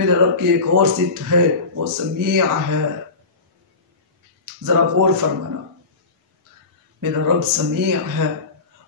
मेरे रब की एक और सिफत है, वो समीअ है। ज़रा गौर फरमाना, मेरा रब समीअ है।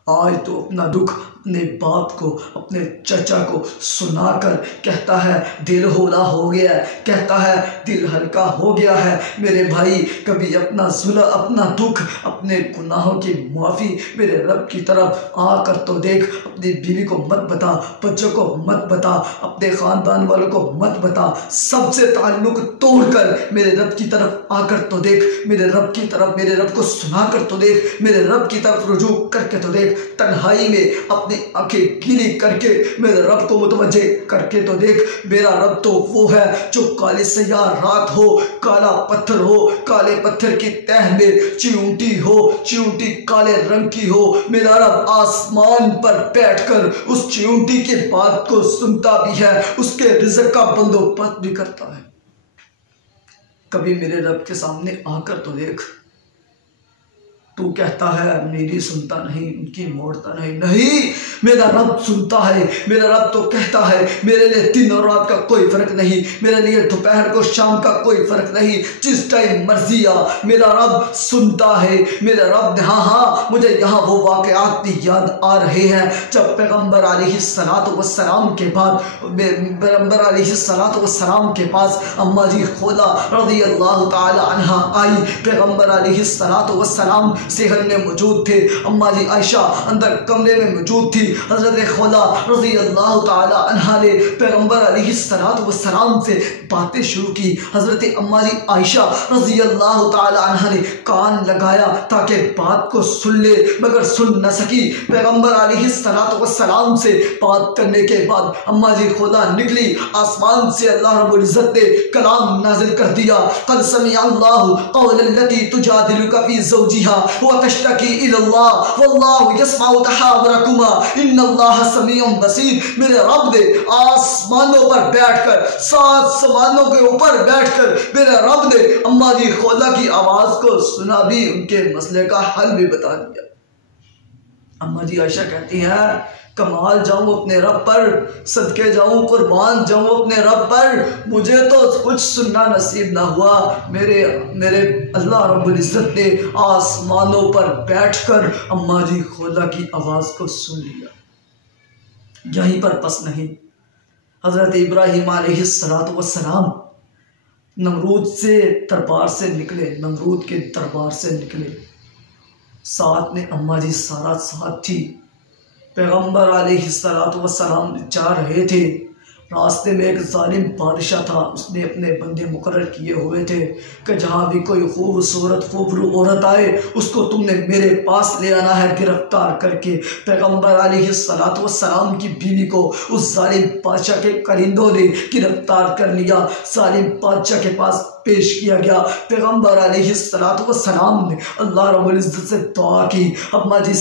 आज तो अपना दुख अपने बाप को, अपने चचा को सुनाकर कहता है दिल होला हो गया है, कहता है दिल हल्का हो गया है। मेरे भाई, कभी अपना जुल्म, अपना दुख, अपने गुनाहों की माफ़ी मेरे रब की तरफ आकर तो देख। अपनी बीवी को मत बता, बच्चों को मत बता, अपने ख़ानदान वालों को मत बता, सबसे ताल्लुक़ तोड़कर मेरे रब की तरफ आकर तो देख। मेरे रब की तरफ, मेरे रब को सुना कर तो देख, मेरे रब की तरफ रुजू करके तो देख। तन्हाई में अपनी आंखें गीली करके मेरे रब को मुतवज्जे करके तो देख। मेरा रब तो वो है जो काली सयाह रात हो, काला पत्थर हो, काले पत्थर की तह में चिऊंटी हो, चिऊंटी काले रंग की हो। मेरा रब आसमान पर बैठकर उस चिऊंटी की बात को सुनता भी है, उसके रिज़्क़ का बंदोबस्त भी करता है। कभी मेरे रब के सामने आकर तो देख। तू कहता है मेरी सुनता नहीं, उनकी मोड़ता नहीं। नहीं, मेरा रब सुनता है। मेरा रब तो कहता है मेरे लिए दिन और रात का कोई फ़र्क नहीं, मेरे लिए दोपहर को शाम का कोई फ़र्क नहीं, जिस टाइम मर्जी आ, मेरा रब सुनता है। मेरा रब, हाँ, मुझे यहाँ वो वाक़यात भी याद आ रहे हैं जब पैगम्बर अलैहिस्सलातु वस्सलाम के बाद, पैगम्बर अलैहिस्सलातु वस्सलाम के पास अम्मा जी खौला रज़ियल्लाहु ताला अन्हा आई। पैगम्बर अलैहिस्सलातु वस्सलाम सेहर में मौजूद थे, अम्मा जी आयशा अंदर कमरे में मौजूद थी। हज़रत खौला रज़ियल्लाहु ताला अन्हा ने पैगम्बर अलैहिस्सलातु वस्सलाम से बातें शुरू की। हज़रत अम्मा जी आयशा रज़ियल्लाहु ताला अन्हा ने कान लगाया ताकि बात को सुन ले, मगर सुन न सकी। पैगम्बर अलैहिस्सलातु वस्सलाम से बात करने के बाद अम्मा जी खौला निकली। आसमान से अल्लाह रब्बुल इज़्ज़त ने कलाम नाजिल कर दिया, क़द समिअल्लाहु क़ौलल्लती तुजादिलुका फ़ी ज़ौजिहा व तश्तकी इलल्लाह वल्लाहु यस्मउ तहावुरकुमा इन्नल्लाह समीउन बसीर। मेरे रब ने आसमानों पर बैठकर, 7 आसमानों के ऊपर बैठकर मेरे रब ने अम्मा जी खौला की आवाज़ को सुना भी, उनके मसले का हल भी बता दिया। अम्मा जी आयशा कहती हैं कमाल जाऊँ अपने रब पर, सदके जाऊँ, कुर्बान जाऊँ अपने रब पर, मुझे तो कुछ सुनना नसीब ना हुआ। मेरे अल्लाह रब्बुल इज़्ज़त ने आसमानों पर बैठकर अम्मा जी खौला की आवाज़ को सुन लिया। यहीं पर बस नहीं, हज़रत इब्राहीम अलैहिस्सलातु वस्सलाम नमरूद से दरबार से निकले, नमरूद के दरबार से निकले, साथ में अम्मा जी सारा साथ थी। पैगम्बर अलैहिस्सलातु वस्सलाम जा रहे थे, रास्ते में एक जालिम बादशाह था, उसने अपने बंदे मुकर्रर किए हुए थे कि जहाँ भी कोई खूबसूरत खूबरू औरत आए उसको तुमने मेरे पास ले आना है गिरफ्तार करके। पैगम्बर अलैहिस्सलातु वस्सलाम की बीवी को उस जालिम बादशाह के करिंदों ने गिरफ्तार कर लिया, जालिम बादशाह के पास पेश किया गया। पैगम्बर अलैहिस्सलातु वस्सलाम ने अल्लाह रब्बुल इज़्ज़त से दुआ की। अम्मा जी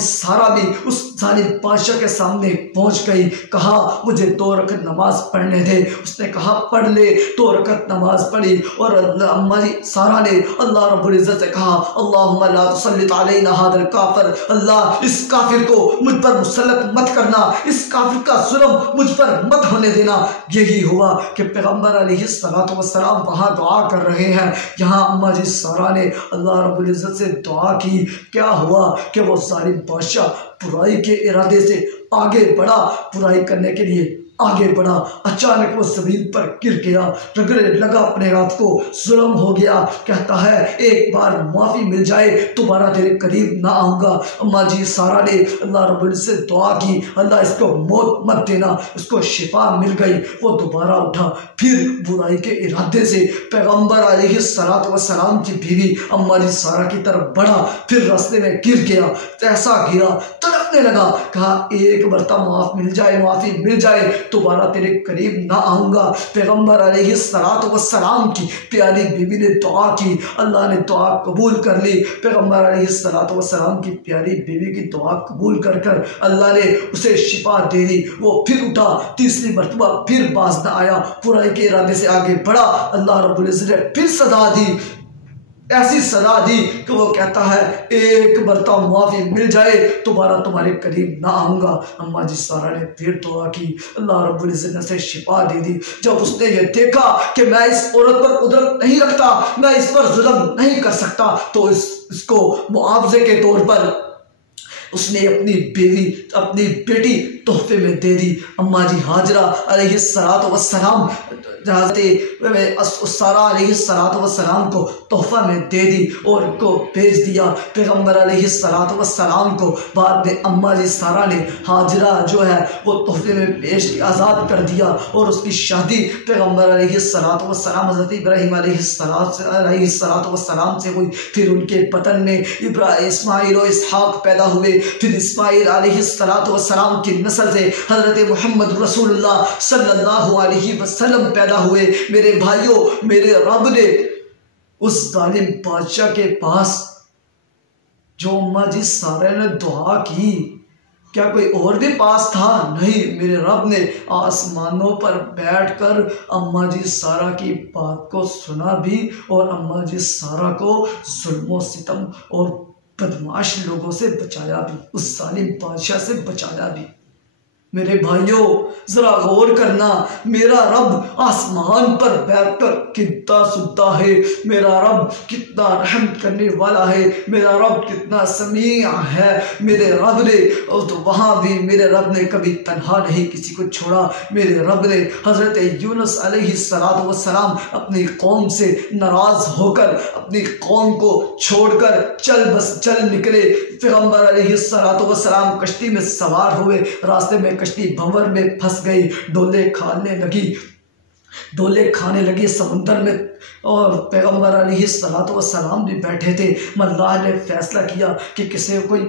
सारा भी उस जालिम बादशाह के सामने पहुँच गई। कहा मुझे 2 रकत नमाज पढ़ने थे, उसने कहा पढ़ ले। 2 रकत नमाज पढ़ी और अम्मा जी सारा ने अल्लाह रब्बुल इज़्ज़त से कहा अल्लाहुम्मा ला तुसल्लित अलैना हादल काफिर, अल्लाह इस काफिर को मुझ पर मुसल्लत मत करना, इस काफिर का जुल्म मुझ पर मत होने देना। यही हुआ कि पैगम्बर अलैहिस्सलातु वस्सलाम वहाँ दुआ कर रहे हैं, यहाँ अम्मा जी सारा ने अल्लाह रब्बुल इज़्ज़त से दुआ की। क्या हुआ कि वो जालिम बादशाह बुराई के इरादे से आगे बढ़ा, बुराई करने के लिए आगे बढ़ा। अचानक वो ज़मीन पर गिर गया, रगड़ने लगा अपने आप को, जुल्म हो गया। कहता है एक बार माफ़ी मिल जाए दोबारा तेरे करीब ना आऊँगा। अम्मा जी सारा ने अल्लाह रब्बुल इज़्ज़त से दुआ की, अल्लाह इसको मौत मत देना, उसको शिफा मिल गई। वो दोबारा उठा, फिर बुराई के इरादे से पैगम्बर अलैहिस्सलातु वस्सलाम की बीवी अम्मा जी सारा की तरफ बढ़ा, फिर रास्ते में गिर गया। ऐसा गिरा, तड़पने लगा, कहा एक मरतबा माफ़ी मिल जाए दोबारा तेरे करीब ना आऊँगा। पैगम्बर अलैहिस्सलातु वस्सलाम की प्यारी बीवी ने दुआ की, अल्लाह ने दुआ कबूल कर ली। पैगम्बर अलैहिस्सलातु वस्सलाम की प्यारी बीवी की दुआ कबूल कर कर अल्लाह ने उसे शिफा दे दी। वो फिर उठा, तीसरी मरतबा फिर बाज न आया, बुराई के इरादे से आगे बढ़ा। अल्लाह रब्बुल इज़्ज़त ने फिर सदा दी, ऐसी सजा दी कि वो कहता है एक मरतबा मुआफ़ी मिल जाए दोबारा तुम्हारे करीब ना आऊँगा। अम्मा जी सारा ने फिर दुआ की, अल्लाह रब्बुल इज़्ज़त ने उसे शिफा दे दी। जब उसने ये देखा कि मैं इस औरत पर कुदरत नहीं रखता, मैं इस पर जुल्म नहीं कर सकता, तो इसको मुआवजे के तौर पर उसने अपनी बेटी तोहफे में दे दी। अम्मा जी हाजरा अलैहिस्सलातु वस्सलाम सारा अलैहिस्सलातु वस्सलाम को तोहफा में दे दी और उनको भेज दिया पैगम्बर अलैहिस्सलातु वस्सलाम को। बाद में अम्मा जी सारा ने हाजरा जो है वो तोहफे में पेश आज़ाद कर दिया और उसकी शादी पैगम्बर अलैहिस्सलातु वस्सलाम हज़रत इब्राहीम अलैहिस्सलातु वस्सलाम से हुई। फिर उनके बतन में इस्माइल और इसहाक पैदा हुए। फिर इस्माइल अलैहिस्सलातु वस्सलाम की नस्ल से हज़रत मुहम्मद रसूलुल्लाह सल्लल्लाहु अलैहि वसल्लम पैदा हुए। मेरे भाइयों, मेरे रब ने उस जालिम बादशाह के पास जो अम्मा जी सारे ने दुआ की, क्या कोई और भी पास था? नहीं, मेरे रब ने आसमानों पर बैठकर अम्मा जी सारा की बात को सुना भी और अम्मा जी सारा को जुल्म सितम और बदमाश लोगों से बचाया भी, उस जालिम बादशाह से बचाया भी। मेरे भाइयों जरा गौर करना, मेरा रब आसमान पर बैठकर कितना सुनता है, मेरा रब कितना रहम करने वाला है, मेरा रब कितना समीआ है। मेरे रब ने तो वहाँ भी मेरे रब ने कभी तन्हा नहीं किसी को छोड़ा। मेरे रब ने हज़रत यूनुस अलैहिस्सलातु वस्सलाम अपनी कौम से नाराज़ होकर अपनी कौम को छोड़कर चल निकले। पैगम्बर अलैहिस्सलातु वस्सलाम कश्ती में सवार हुए, रास्ते में कश्ती भंवर में फंस गई, डोले खाने लगी समुंदर में और पैगम्बर अलैहिस्सलातु वस्सलाम भी बैठे थे। अल्लाह ने फैसला किया कि कोई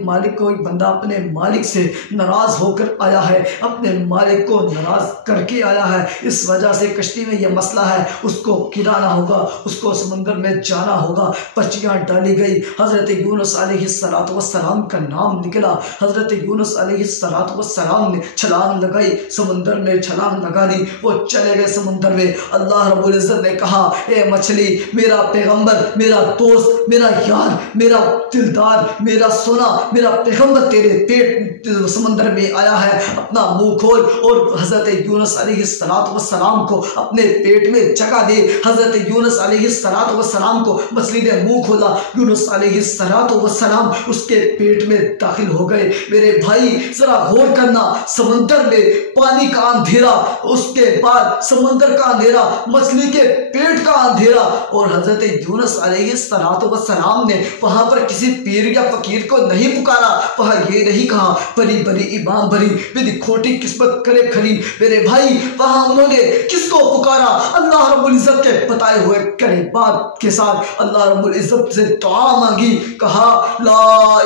बंदा अपने मालिक से नाराज़ होकर आया है, अपने मालिक को नाराज़ करके आया है, इस वजह से कश्ती में यह मसला है, उसको गिराना होगा, उसको समुंदर में जाना होगा। पर्चियाँ डाली गई, हज़रत यूनुस अलैहिस्सलातु वस्सलाम का नाम निकला। हज़रत यूनुस अलैहिस्सलातु वस्सलाम ने छलांग लगाई, समुंदर में छलांग लगा दी, वो चले गए समुंदर में। अल्लाह रब्बुल इज़्ज़त ने कहा, ए मछली, मेरा पैगंबर, मेरा दोस्त, मेरा यार, मेरा दिलदार, मेरा सोना, मेरा पैगंबर तेरे पेट समंदर में आया है, अपना मुंह खोल और हज़रत यूनुस अलैहिस्सलातु वस्सलाम को अपने पेट में जगह दे। हज़रत यूनुस अलैहिस्सलातु वस्सलाम को मछली ने मुंह खोला, यूनुस अलैहिस्सलातु वस्सलाम उसके पेट में दाखिल हो गए। मेरे भाई जरा गौर करना, समंदर में पानी का अंधेरा, उसके बाद समंदर का अंधेरा, मछली के पेट का अंधेरा, और हज़रत यूनुस अलैहिस्सलातु वस्सलाम ने वहाँ पर किसी पीर या फकीर को नहीं पुकारा, वहाँ ये नहीं कहा बड़ी बड़ी इमाम बड़ी मेरी खोटी किस्मत करे खड़ी। मेरे भाई वहाँ उन्होंने किसको पुकारा? अल्लाह रब्बुल इज़्ज़त के बताए हुए करीबात के साथ अल्लाह रब्बुल इज़्ज़त से दुआ मांगी, कहा ला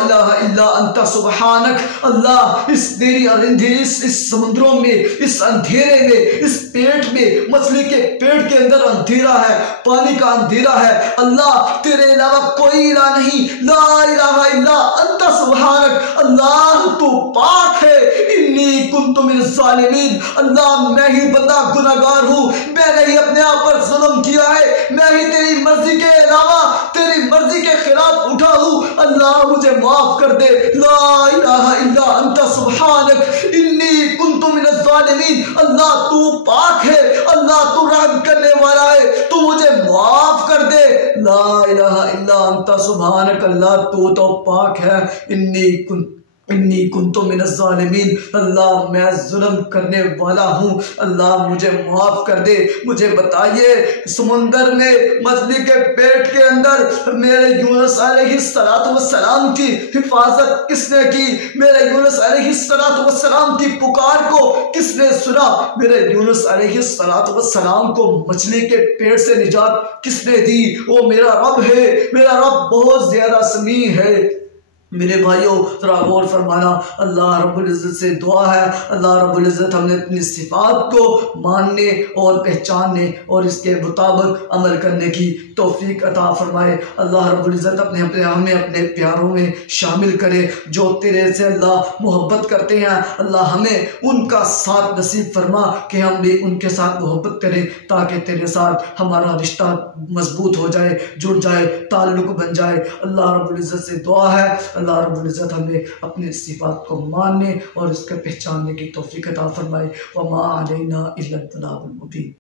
इलाहा इल्ला अंता सुब्हानक। अल्लाह इस तेरी अंधेरे, इस समुद्रों में, इस अंधेरे में, इस पेट में, मछली के पेट के अंदर अंधेरा है, पानी का अंधेरा है, अल्लाह तेरे अलावा कोई इला नहीं, ला इलाहा इल्ला अंता सुब्हानक। अल्लाह तू पाक है, इन्नी कुन्तु मिनज़ ज़ालिमीन। अल्लाह मैं ही बंदा गुनहगार हूँ, मैंने ही अपने आप पर जुल्म किया है, मैं ही तेरी मर्जी के अलावा तेरी मर्जी के खिलाफ उठा हूँ, अल्लाह मुझे माफ कर दे। ला इलाहा इल्ला अंता सुब्हानक इन्नी कुन्तु मिनज़ ज़ालिमीन। अल्लाह तू पाक है, अल्लाह तू रहम करने वाला है, तू मुझे माफ कर दे। ला इलाहा इल्ला अंता सुब्हानक, अल्लाह तू तो पाक है, इन्नी कुन्तु मिनज़ ज़ालिमीन। अल्लाह मैं जुल्म करने वाला हूँ, अल्लाह मुझे माफ़ कर दे। मुझे बताइए समुंदर में मछली के पेट के अंदर मेरे यूनुस अलैहिस्सलातु वस्सलाम की हिफाजत किसने की? मेरे यूनुस अलैहिस्सलातु वस्सलाम की पुकार को किसने सुना? मेरे यूनुस अलैहिस्सलातु वस्सलाम को मछली के पेट से निजात किसने दी? वो मेरा रब है, मेरा रब बहुत ज़्यादा समी है। मेरे भाइयों ज़रा गौर फरमाना, अल्लाह रब्बुल इज़्ज़त से दुआ है, अल्लाह रब्बुल इज़्ज़त हमें अपनी सिफ़ात को मानने और पहचानने और इसके मुताबिक अमल करने की तौफीक अता फरमाए। अल्लाह रब्बुल इज़्ज़त हमें अपने प्यारों में शामिल करे जो तेरे से अल्लाह मोहब्बत करते हैं। अल्लाह हमें उनका साथ नसीब फरमा कि हम भी उनके साथ मोहब्बत करें, ताकि तेरे साथ हमारा रिश्ता मजबूत हो जाए, जुड़ जाए, ताल्लुक़ बन जाए। अल्लाह रब्बुल इज़्ज़त से दुआ है, अल्लाह रब्बुल इज़्ज़त हमें अपनी सिफ़ात को मानने और इसके पहचानने की तौफ़ीक़ अता फ़रमाए। व मा अलैना इल्लल बलागुल मुबीन।